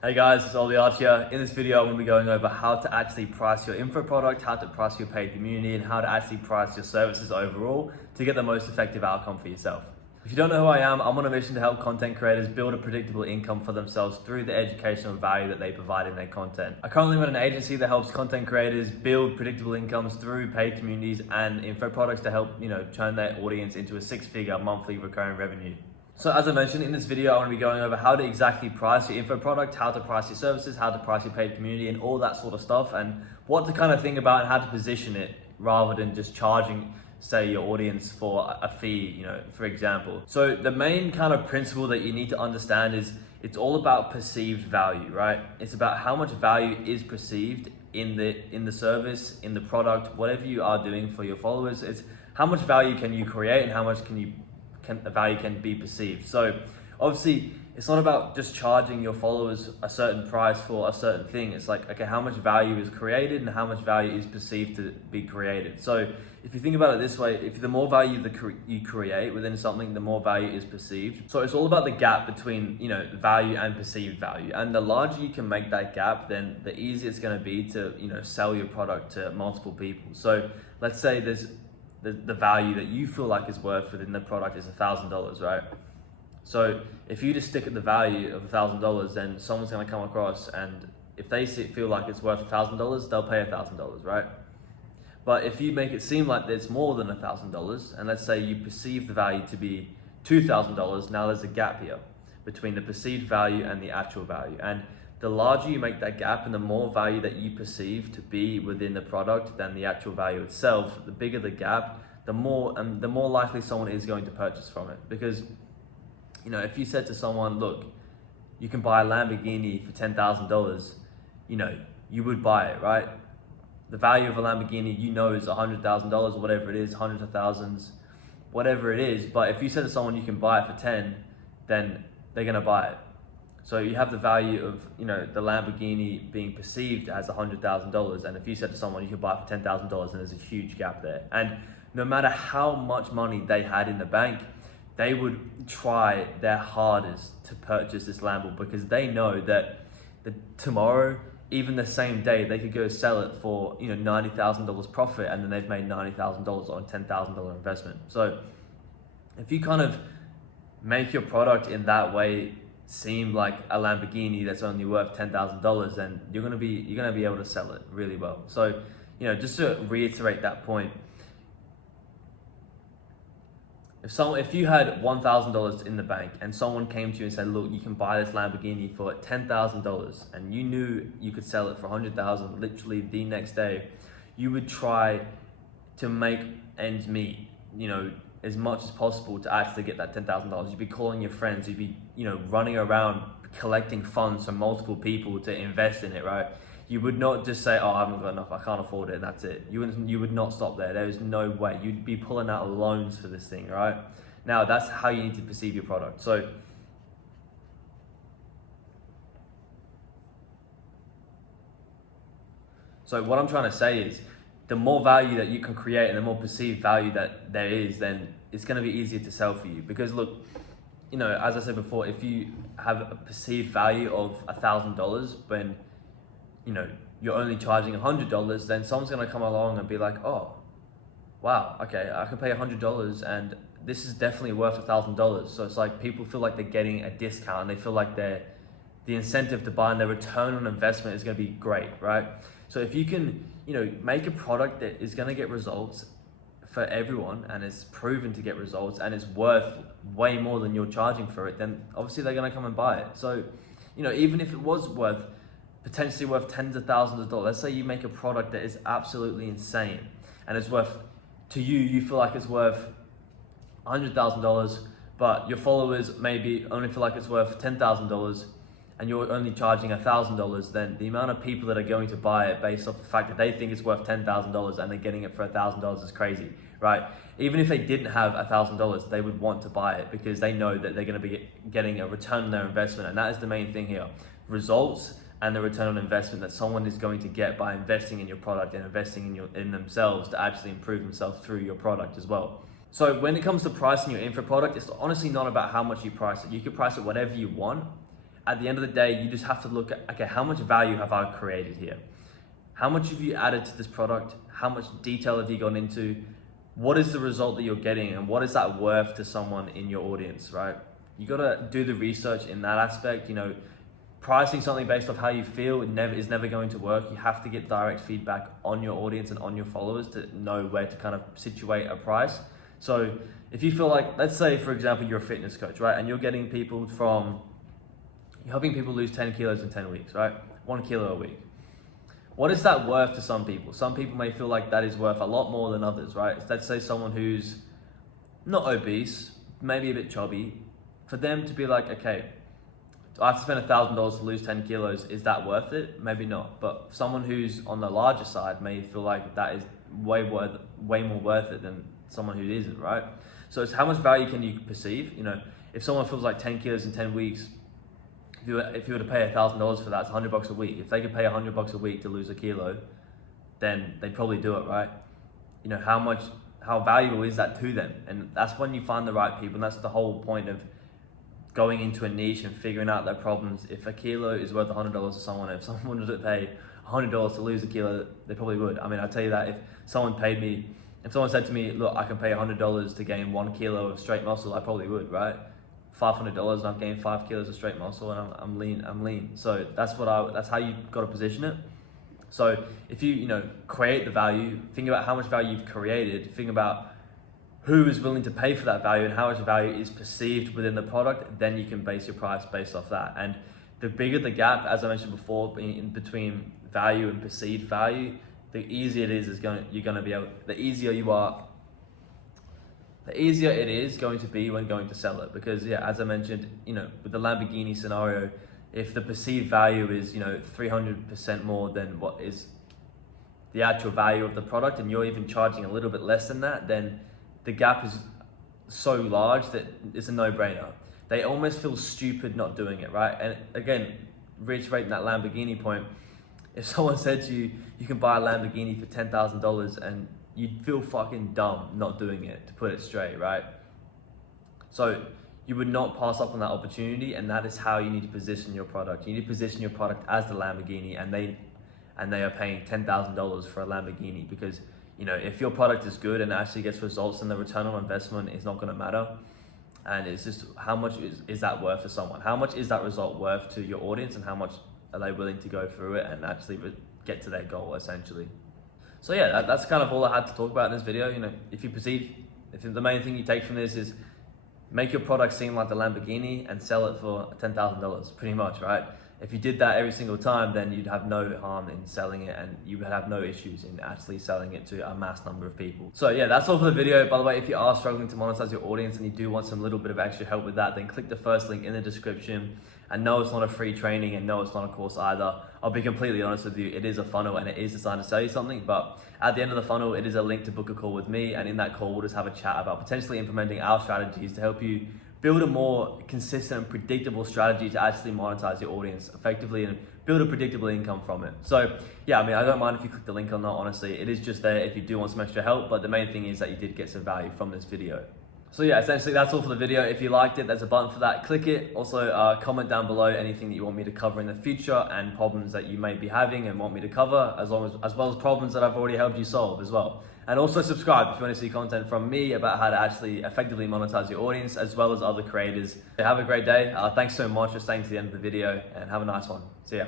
Hey guys, it's Ollie Arch here. In this video, I'm going to be going over how to actually price your info product, how to price your paid community, and how to actually price your services overall to get the most effective outcome for yourself. If you don't know who I am, I'm on a mission to help content creators build a predictable income for themselves through the educational value that they provide in their content. I currently run an agency that helps content creators build predictable incomes through paid communities and info products to help, turn their audience into a six-figure monthly recurring revenue. So as I mentioned in this video, I'm going to be going over how to exactly price your info product, how to price your services, how to price your paid community and all that sort of stuff, and what to kind of think about and how to position it rather than just charging, say, your audience for a fee, for example. So the main kind of principle that you need to understand is it's all about perceived value, right? It's about how much value is perceived in the service, in the product, whatever you are doing for your followers. It's how much value can you create and how much the value can be perceived. So obviously it's not about just charging your followers a certain price for a certain thing. It's like, okay, how much value is created and how much value is perceived to be created. So if you think about it this way, if the more value you create within something, the more value is perceived. So it's all about the gap between, value and perceived value. And the larger you can make that gap, then the easier it's going to be to, sell your product to multiple people. So let's say there's the value that you feel like is worth within the product is $1,000, right? So if you just stick at the value of $1,000, then someone's going to come across, and if they feel like it's worth $1,000, they'll pay $1,000, right? But if you make it seem like it's more than $1,000, and let's say you perceive the value to be $2,000, now there's a gap here between the perceived value and the actual value. And the larger you make that gap and the more value that you perceive to be within the product than the actual value itself, the bigger the gap, the more likely someone is going to purchase from it. Because, if you said to someone, look, you can buy a Lamborghini for $10,000, you would buy it, right? The value of a Lamborghini, is $100,000 or whatever it is, hundreds of thousands, whatever it is. But if you said to someone you can buy it for 10, then they're gonna buy it. So you have the value of, the Lamborghini being perceived as $100,000. And if you said to someone you could buy it for $10,000, then there's a huge gap there. And no matter how much money they had in the bank, they would try their hardest to purchase this Lambo because they know that tomorrow, even the same day, they could go sell it for, $90,000 profit, and then they've made $90,000 on a $10,000 investment. So if you kind of make your product in that way seem like a Lamborghini that's only worth $10,000, then you're gonna be able to sell it really well. So, just to reiterate that point, if you had $1,000 in the bank and someone came to you and said, look, you can buy this Lamborghini for $10,000, and you knew you could sell it for $100,000 literally the next day, you would try to make ends meet, as much as possible to actually get that $10,000. You'd be calling your friends, you'd be, running around collecting funds from multiple people to invest in it, right? You would not just say, oh, I haven't got enough, I can't afford it, and that's it. You would not stop there. There is no way. You'd be pulling out loans for this thing, right? Now, that's how you need to perceive your product. So what I'm trying to say is, the more value that you can create and the more perceived value that there is, then it's going to be easier to sell for you. Because look, as I said before, if you have a perceived value of $1,000 when, you're only charging $100, then someone's going to come along and be like, oh, wow, okay, I can pay $100 and this is definitely worth $1,000. So it's like people feel like they're getting a discount and they feel like the incentive to buy and their return on investment is going to be great, right? So if you can, make a product that is going to get results for everyone and is proven to get results and is worth way more than you're charging for it, then obviously they're going to come and buy it. So, even if it was potentially worth tens of thousands of dollars, let's say you make a product that is absolutely insane and it's worth, to you feel like it's worth $100,000, but your followers maybe only feel like it's worth $10,000, and you're only charging $1,000, then the amount of people that are going to buy it based off the fact that they think it's worth $10,000 and they're getting it for $1,000 is crazy, right? Even if they didn't have $1,000, they would want to buy it because they know that they're going to be getting a return on their investment. And that is the main thing here. Results and the return on investment that someone is going to get by investing in your product and investing in themselves to actually improve themselves through your product as well. So when it comes to pricing your info product, it's honestly not about how much you price it. You can price it whatever you want, at the end of the day, you just have to look at, okay, how much value have I created here? How much have you added to this product? How much detail have you gone into? What is the result that you're getting, and what is that worth to someone in your audience, right? You gotta do the research in that aspect. You know, pricing something based off how you feel is never going to work. You have to get direct feedback on your audience and on your followers to know where to kind of situate a price. So if you feel like, let's say for example, you're a fitness coach, right? And you're helping people lose 10 kilos in 10 weeks, right? 1 kilo a week. What is that worth to some people? Some people may feel like that is worth a lot more than others, right? Let's say someone who's not obese, maybe a bit chubby, for them to be like, okay, I have to spend $1,000 to lose 10 kilos. Is that worth it? Maybe not. But someone who's on the larger side may feel like that is way more worth it than someone who isn't, right? So it's how much value can you perceive? You know, if someone feels like 10 kilos in 10 weeks, if you were to pay $1,000 for that, it's $100 a week. If they could pay $100 a week to lose a kilo, then they'd probably do it, right? You know, how valuable is that to them? And that's when you find the right people. And that's the whole point of going into a niche and figuring out their problems. If a kilo is worth $100 to someone, if someone wanted to pay $100 to lose a kilo, they probably would. I mean, I'll tell you that if someone said to me, look, I can pay $100 to gain 1 kilo of straight muscle, I probably would, right? $500 and I've gained 5 kilos of straight muscle and I'm lean. So that's how you got to position it. So if you create the value, think about how much value you've created, think about who is willing to pay for that value and how much value is perceived within the product, then you can base your price based off that. And the bigger the gap, as I mentioned before, in between value and perceived value, the easier it is the easier it is going to be when going to sell it. Because yeah, as I mentioned, with the Lamborghini scenario, if the perceived value is 300% more than what is the actual value of the product, and you're even charging a little bit less than that, then the gap is so large that it's a no-brainer. They almost feel stupid not doing it, right? And again, reiterating that Lamborghini point, if someone said to you, you can buy a Lamborghini for $10,000, and you'd feel fucking dumb not doing it, to put it straight, right? So you would not pass up on that opportunity, and that is how you need to position your product. You need to position your product as the Lamborghini, and they are paying $10,000 for a Lamborghini, because if your product is good and actually gets results, then the return on investment is not going to matter. And it's just how much is that worth to someone? How much is that result worth to your audience, and how much are they willing to go through it and actually get to their goal, essentially? So yeah, that's kind of all I had to talk about in this video. If the main thing you take from this is make your product seem like the Lamborghini and sell it for $10,000, pretty much, right? If you did that every single time, then you'd have no harm in selling it, and you would have no issues in actually selling it to a mass number of people. So yeah, that's all for the video. By the way, if you are struggling to monetize your audience and you do want some little bit of extra help with that, then click the first link in the description. And no, it's not a free training, and no, it's not a course either. I'll be completely honest with you, it is a funnel and it is designed to sell you something, but at the end of the funnel, it is a link to book a call with me, and in that call, we'll just have a chat about potentially implementing our strategies to help you build a more consistent and predictable strategy to actually monetize your audience effectively and build a predictable income from it. So yeah, I mean, I don't mind if you click the link or not, honestly. It is just there if you do want some extra help, but the main thing is that you did get some value from this video. So yeah, essentially that's all for the video. If you liked it, there's a button for that. Click it. Also, comment down below anything that you want me to cover in the future, and problems that you may be having and want me to cover, as well as problems that I've already helped you solve as well. And also subscribe if you want to see content from me about how to actually effectively monetize your audience, as well as other creators. Have a great day. Thanks so much for staying to the end of the video, and have a nice one. See ya.